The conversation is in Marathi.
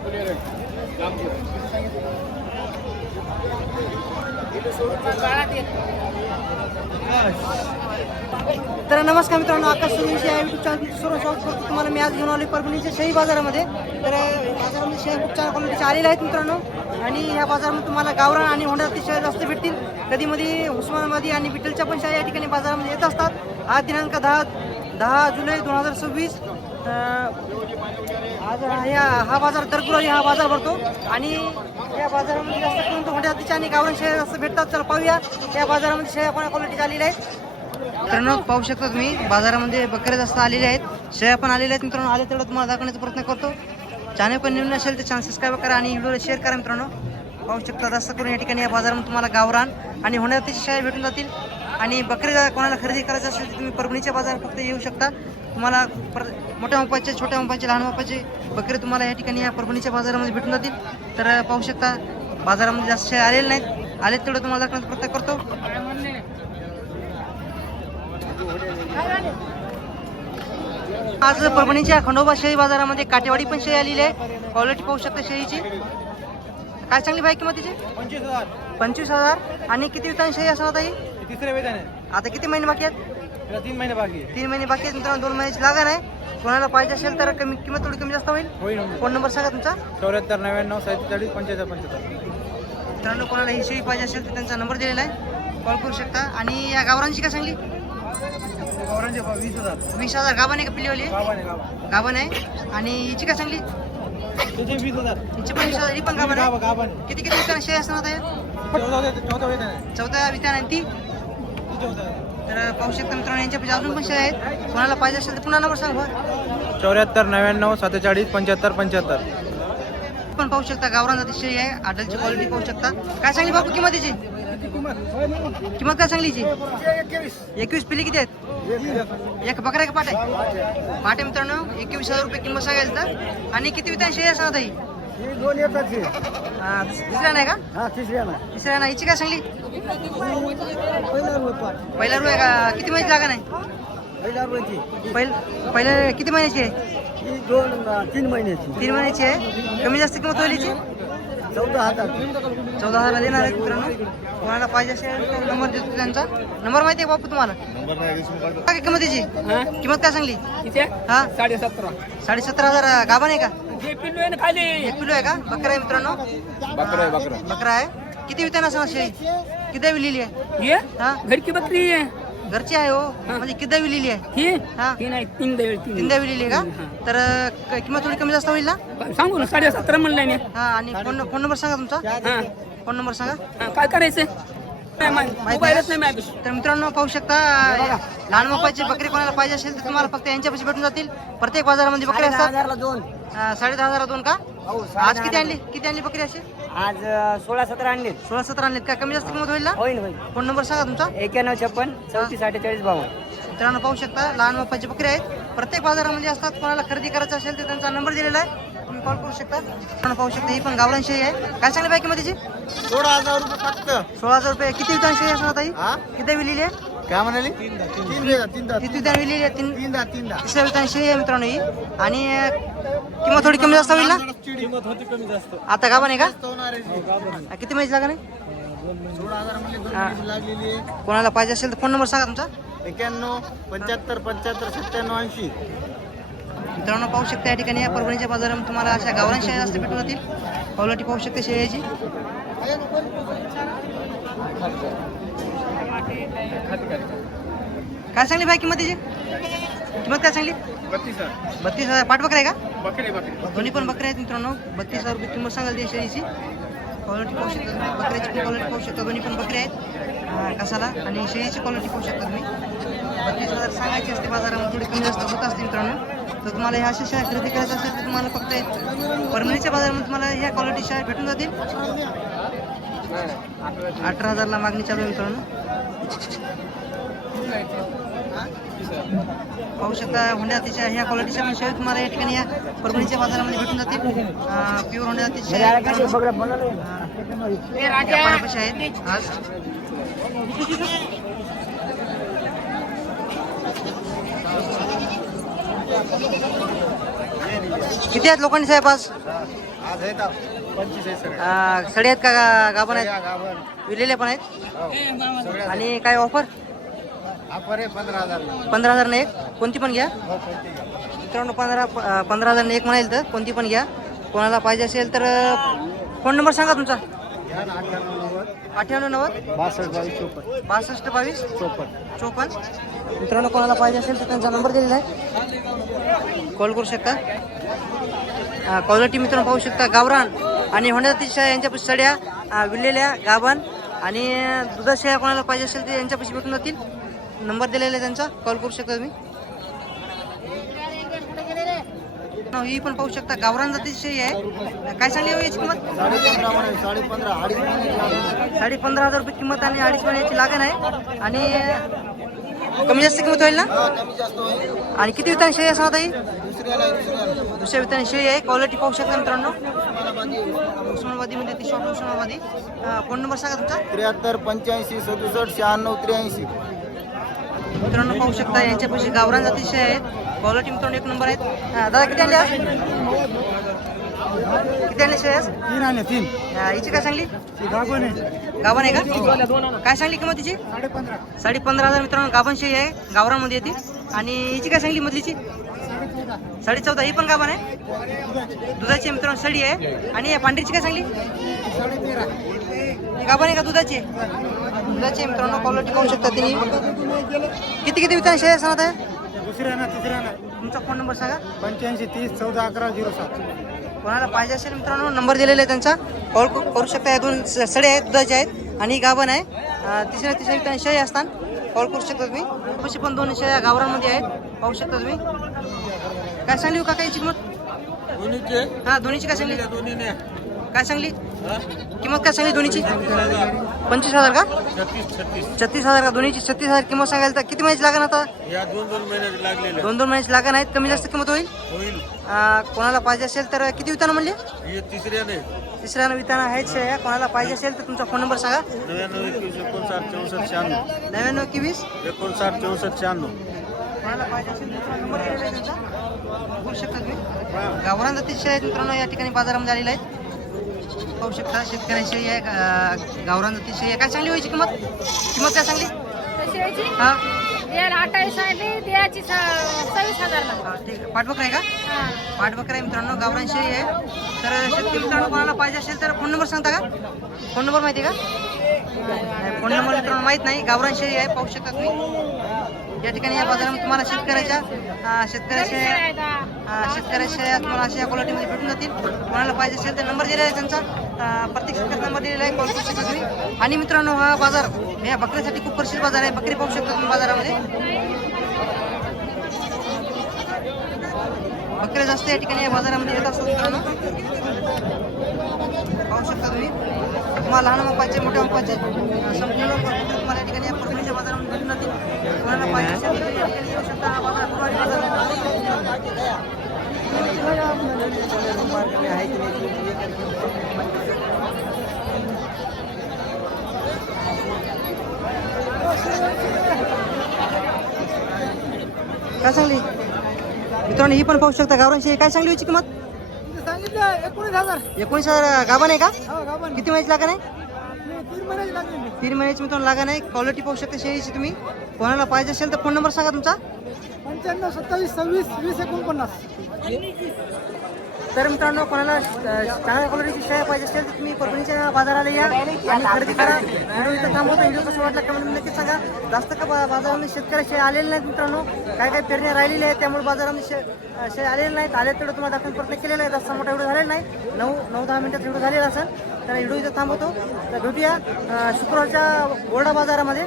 तर नमस्कार मित्रांनो, आकाश सुरेश या यूट्यूब चॅनल सर्व स्वागत करतो तुम्हाला. मी आज घेऊन आलो परभणीच्या शेळी बाजारामध्ये. तर बाजारामध्ये शेळ्या खूप छान क्वालिटीच्या आलेल्या आहेत मित्रांनो. आणि ह्या बाजारामध्ये तुम्हाला गावरान आणि होंडाची शेळ्या जास्त भेटतील. कधीमध्ये उस्मानाबादी आणि विठ्ठलच्या पण शेळ्या या ठिकाणी बाजारामध्ये येत असतात. आज दिनांक 10 जुलै 2026. आज हा बाजार दर गुरुवारी हा बाजार भरतो. आणि या बाजारामध्ये जास्त करून होंडाची आणि गावरान शेळ्या जास्त भेटतात. चला पाहूया या बाजारामध्ये शेळ्या कोणत्या क्वालिटीच्या आलेल्या आहेत. मित्रांनो पाहू शकता तुम्ही, बाजारामध्ये बकऱ्या जास्त आलेल्या आहेत, शेळ्या पण आलेल्या आहेत मित्रांनो. आले तेवढं तुम्हाला दाखवण्याचा प्रयत्न करतो. चॅनल पण नवीन असेल तर चॅनल सबस्क्राईब करा आणि व्हिडिओला शेअर करा मित्रांनो. पाहू शकता जास्त करून या ठिकाणी या बाजारामध्ये तुम्हाला गावरान आणि होंडाची शेळ्या भेटून जातील. आणि बकरी कोणाला खरेदी करायचं असेल तर तुम्ही परभणीच्या बाजारात फक्त येऊ शकता. तुम्हाला मोठ्या मापाचे, छोट्या मापाचे, लहान मापाचे बकरी तुम्हाला या ठिकाणी या परभणीच्या बाजारामध्ये भेटून जातील. तर पाहू शकता बाजारामध्ये जास्त शेळ्या आलेल्या नाहीत, आले तेवढं तुम्हाला दाखवण्याचा प्रयत्न करतो. आज परभणीच्या खंडोबा शेळी बाजारामध्ये काटेवाडी पण शेळी आलेली आहे. क्वालिटी पाहू शकता शेळीची. काय चांगली बाई किंमत तिची? 25,000. आणि किती वेतन शेळी असणार आता ही? तिसरे वेतन आहे. आता किती महिने बाकी आहेत? 3 महिने बाकी आहे. 3 महिने बाकी आहेत मित्रांनो. 2 महिन्याची लागण आहे. कोणाला पाहिजे असेल तर कमी किंमत थोडी कमी जास्त होईल. फोन नंबर सांगा तुमचा. 74 99 47 45 75. मित्रांनो कोणाला ही शेळी पाहिजे असेल तर त्यांचा नंबर दिलेला आहे, कॉल करू शकता. आणि या गावरांची काय सांगली? 20,000. गाभण आहे का पिल्लीवाली? गाभण आहे. आणि हिची काय सांगली? तुझे 20,000. हिची पण 20,000. ही पण गाभण आहे. किती किती विचार शेळी असणार आहे? 14 वेतन आहे. 14 विचार आहे ती. तर पाहू शकता मित्रांनो यांच्या अजून पण शेळ्या आहेत. कोणाला पाहिजे असेल तर पुन्हा नंबर सांगा. 74 99 47 75 75. पण पाहू शकता गावरान जाती शेळी आहे. आडलची क्वालिटी पाहू शकता. काय सांगली बापू किंमत तिची? किंमत काय सांगली हिची? 21. पिल्ली किती आहेत? एक बकरा एक पाट आहे. पाट आहे मित्रांनो. 21,000 रुपये किंमत सांगायचं तर. आणि किती विधान शेळी असणार ही? तिसऱ्या नाही का? तिसऱ्या नाही. हिची काय सांगली? पहिला रुपये का? किती महिन्याची जागा नाही? पहिल्या किती महिन्याची आहे? 3 महिन्याची. 3 महिन्याची आहे. कमी जास्त किंमत होईल हिची? 14,000 देणार आहे मित्रांनो. कोणाला पाहिजे असेल तर नंबर देतो त्यांचा. नंबर माहिती आहे बापू तुम्हाला? काय किंमत तिची? किंमत काय सांगली? हा 17,500. गाभण आहे का? एक पिल्लू आहे का? बकरा आहे मित्रांनो. बकरा आहे. किती वितान असणार शेळी? किती विलेली आहे? हा घरची बकरी आहे. घरची आहे हो. म्हणजे किती विलेली आहे? हा 3 विलेली आहे का? तर किंमत थोडी कमी जास्त होईल ना? सांगू ना 17.5 म्हणलं. हा. आणि फोन नंबर सांगा तुमचा. फोन नंबर सांगा. काय करायचं? मोबाईलच नाही. तर मित्रांनो पाहू शकता लहान मापाची बकरी कोणाला पाहिजे असेल तर तुम्हाला फक्त यांच्यापाशी भेटून जातील. प्रत्येक बाजारामध्ये बकरी असतात. 10,500 2 का? आज किती आणली बकरी अशी? आज 16-17 आणले. 16-17 आणलेत का? कमी जास्त किंमत होईल ना? होईल. फोन नंबर सांगा तुमचा. 9156 34 52. मित्रांनो पाहू शकता लहान मापाची बकरी आहेत. प्रत्येक बाजारामध्ये असतात. कोणाला खरेदी करायचं असेल तर त्यांचा नंबर दिलेला आहे, तुम्ही कॉल करू शकता. मित्रांनो पाहू शकता ही पण गावरान शेळी आहे. काय सांगली बाई किंमत तिची? 16,000 रुपये फक्त. 16,000 रुपये. किती विधान शेळी असणार ताई? किती विलेली आहे? काय म्हणाली? 3 विधान विलेली आहे. 3 विधान शेळी आहे मित्रांनो ही. आणि किंमत थोडी कमी जास्त होईल ना? किंमत होती कमी जास्त. आता गाभण आहे का? किती महिन्याची लागण आहे? 16,000 लागलेली आहे. कोणाला पाहिजे असेल तर फोन नंबर सांगा तुमचा. 91 75 75 97 80. मित्रांनो पाहू शकता या ठिकाणी या परभणीच्या बाजारामध्ये तुम्हाला अशा गावरान शेळ्या जास्त भेटून जातील. क्वालिटी पाहू शकते शेळ्याची. काय सांगली भाई किंमत तिची? किंमत काय सांगली? 32,000. पाठबकरा आहे का? दोन्ही पण बकऱ्या आहेत मित्रांनो. 32,000 रुपये किंमत सांगाल त्या शेळीची. क्वालिटी पाहू शकता तुम्ही. बकऱ्याची पण क्वालिटी पाहू शकता. दोन्ही पण बकऱ्या आहेत कसाला. आणि शेळीची क्वालिटी पाहू शकता तुम्ही. 32,000 सांगायची असते बाजारामध्ये. थोडी कमी जास्त होत असते मित्रांनो. तर तुम्हाला ह्या अशा शेळ्या खरेदी करायचं असेल तर तुम्हाला फक्त परभणीच्या बाजारामध्ये तुम्हाला ह्या क्वालिटी शेळ्या भेटून जातील. 18,000ला मागणी चालू आहे मित्रांनो. पाहू शकता होंडा जातीच्या ह्या क्वालिटीच्या पण शेळ्या तुम्हाला या ठिकाणी या परभणीच्या बाजारामध्ये भेटून जातील. प्युअर होंडा जातीच्या शेळ्या आहेत आज. किती आहेत लोकांनी साहेब आज? आज आहेत 25 आहे सगळे. सडे आहेत का गाभण आहेत? गाभण. विलेले पण आहेत. सगळ्या आणि काय ऑफर? ऑफर आहे 15,000. 15,000 ने एक, कोणती पण घ्या मित्रांनो. 15,000 एक म्हणाल तर कोणती पण घ्या. कोणाला पाहिजे असेल तर फोन नंबर सांगा तुमचा. 9890 62 54 मित्रांनो, कोणाला पाहिजे असेल तर त्यांचा नंबर दिलेला आहे, कॉल करू शकता. क्वालिटी मित्रांनो पाहू शकता. गावरान आणि होण्याच्या शेळ्या यांच्यापाशी सड्या विलेल्या गाभण आणि दुधाच्या शेळ्या कोणाला पाहिजे असेल ते यांच्यापाशी भेटून जातील. नंबर दिलेला आहे त्यांचा, कॉल करू शकता तुम्ही. ही पण पाहू शकता गावरान जातीची शेळी आहे. काय सांगली हो याची किंमत? 15,500 रुपये किंमत आणि 2.5 महिन्याची लागण आहे. आणि कमी जास्त किंमत होईल ना? आणि किती विताने शेळी असणार ही? दुसऱ्या विताने शेळी आहे. क्वालिटी पाहू शकता मित्रांनो. उस्मानाबादीमध्ये ती शॉर्ट उस्मानाबादी. फोन नंबर सांगा तुमचा. 73 85 67 96 83. मित्रांनो पाहू शकता यांच्यापाशी गावरान जातीची शेळी आहेत. क्वालिटी मित्रांनो एक नंबर आहेत. दादा किती आणल्या? किती आणले शेळ्या? 3 आणि 3. हिची काय सांगली? गाभण आहे. गाभण आहे का? काय सांगली किंमत तिची? 15,500 मित्रांनो. गाभण शेळी आहे, गावरामध्ये येते. आणि हिची काय सांगली मधलीची? 14.5. ही पण गाभण आहे, दुधाची मित्रांनो सडी आहे. आणि पांढरीची काय सांगली? 13. गाभण आहे का दुधाची? दुधाची मित्रांनो. क्वालिटी पाहू शकता तिने. किती विताने शेळ्या सांगत आहे? दुसऱ्याना तिसऱ्याना. तुमचा फोन नंबर सांगा. 85 30 14 11 07. कोणाला पाहिजे असेल मित्रांनो नंबर दिलेला आहे त्यांचा, कॉल करू शकता. या 2 सडे आहेत, दुधाचे आहेत आणि गाभण आहे. तिसऱ्या विताने शेळी असतात, कॉल करू शकता तुम्ही. तशी पण 2 शेळ्या गावरांमध्ये आहेत, पाहू शकता तुम्ही. काय सांगली हो काका याची किंमत? दोन्हीची काय सांगली? काय सांगली किंमत? काय सांगली दोन्हीची? 25,000 का? 36,000 का? दोन्हीची 36,000 किंमत सांगायला. तर किती महिन्याची लागण आता? 2 महिन्याची लागलेले. 2 महिन्याची लागण आहेत. कमी जास्त किंमत होईल. कोणाला पाहिजे असेल तर किती विताना म्हणले? तिसऱ्या विताना आहेत शेळ्या. कोणाला पाहिजे असेल तर तुमचा फोन नंबर सांगा. 99 21 कोणाला पाहिजे असेल तर नंबर दिलेला आहे त्यांचा, बघू शकता तुम्ही. गावरान जातीची शेळ्या आहेत मित्रांनो, या ठिकाणी बाजारामध्ये आलेल्या आहेत. पाहू शकता शेतकऱ्यांची शेळी आहे, गावरान जातीची शेळी आहे. काय चांगली व्हायची किंमत? काय सांगली? हा 28 आहे, द्यायची 26,000 ला. ठीक आहे. पाठबकरा आहे का? पाठबकरा आहे मित्रांनो, गावरान शेळी आहे. तर शेतकरी मित्रांनो कोणाला पाहिजे असेल तर फोन नंबर सांगता का? फोन नंबर माहिती आहे का? फोन नंबर मित्रांनो माहीत नाही. गावरान शेळी आहे, पाहू शकता तुम्ही. या ठिकाणी या बाजारामध्ये तुम्हाला शेतकऱ्याच्या तुम्हाला अशा क्वालिटीमध्ये भेटून जातील. कोणाला पाहिजे असेल तर नंबर दिलेला आहे त्यांचा, प्रत्येक शेतकऱ्याचा नंबर दिलेला आहे, कॉल करू शकता तुम्ही. आणि मित्रांनो हा बाजार या बकऱ्यासाठी खूप प्रसिद्ध बाजार आहे. बकरी पाहू शकता तुम्ही बाजारामध्ये. बकऱ्या जास्त या ठिकाणी या बाजारामध्ये येत असतात मित्रांनो, पाहू शकता तुम्ही. तुम्हाला लहान मापाचे मोठ्या मापाचे संपूर्ण तुम्हाला या ठिकाणी या परभणीच्या बाजारामध्ये भेटून जातील. कोणाला पाहिजे असेल तर या ठिकाणी येऊ शकता. हा बाजार बुधवारी बाजार काय सांगली मित्रांनो? ही पण पाहू शकता गावरान शेळी. काय सांगली होती किंमत? 19,000. गाभण आहे का? किती महिन्याची लागण आहे? 3 महिन्याची मित्रांनो लागण आहे. क्वालिटी पाहू शकता शेळीची तुम्ही. कोणाला पाहिजे असेल तर फोन नंबर सांगा तुमचा. 95 27 26 20 49. तर मित्रांनो कोणाला चांगल्या क्वालिटीची शेळ्या पाहिजे असेल तर तुम्ही परभणीच्या बाजाराला या आणि खरेदी करा. व्हिडिओ इथं थांबवतो. व्हिडिओ कसं वाटला कमेंट नक्कीच सांगा. जास्त का बाजारामध्ये शेतकरी शेळ्या आलेले नाहीत मित्रांनो, काय पेरण्या राहिलेल्या आहेत, त्यामुळे बाजारामध्ये शेळ्या आलेले नाहीत. आले तेवढं तुम्हाला दाखवून प्रयत्न केलेला आहे. जास्त मोठा व्हिडिओ झालेला नाही, 9-10 मिनिटात व्हिडिओ झालेला असेल. तर व्हिडिओ इथं थांबवतो. तर भेटूया शुक्रवारच्या बोर्डा बाजारामध्ये.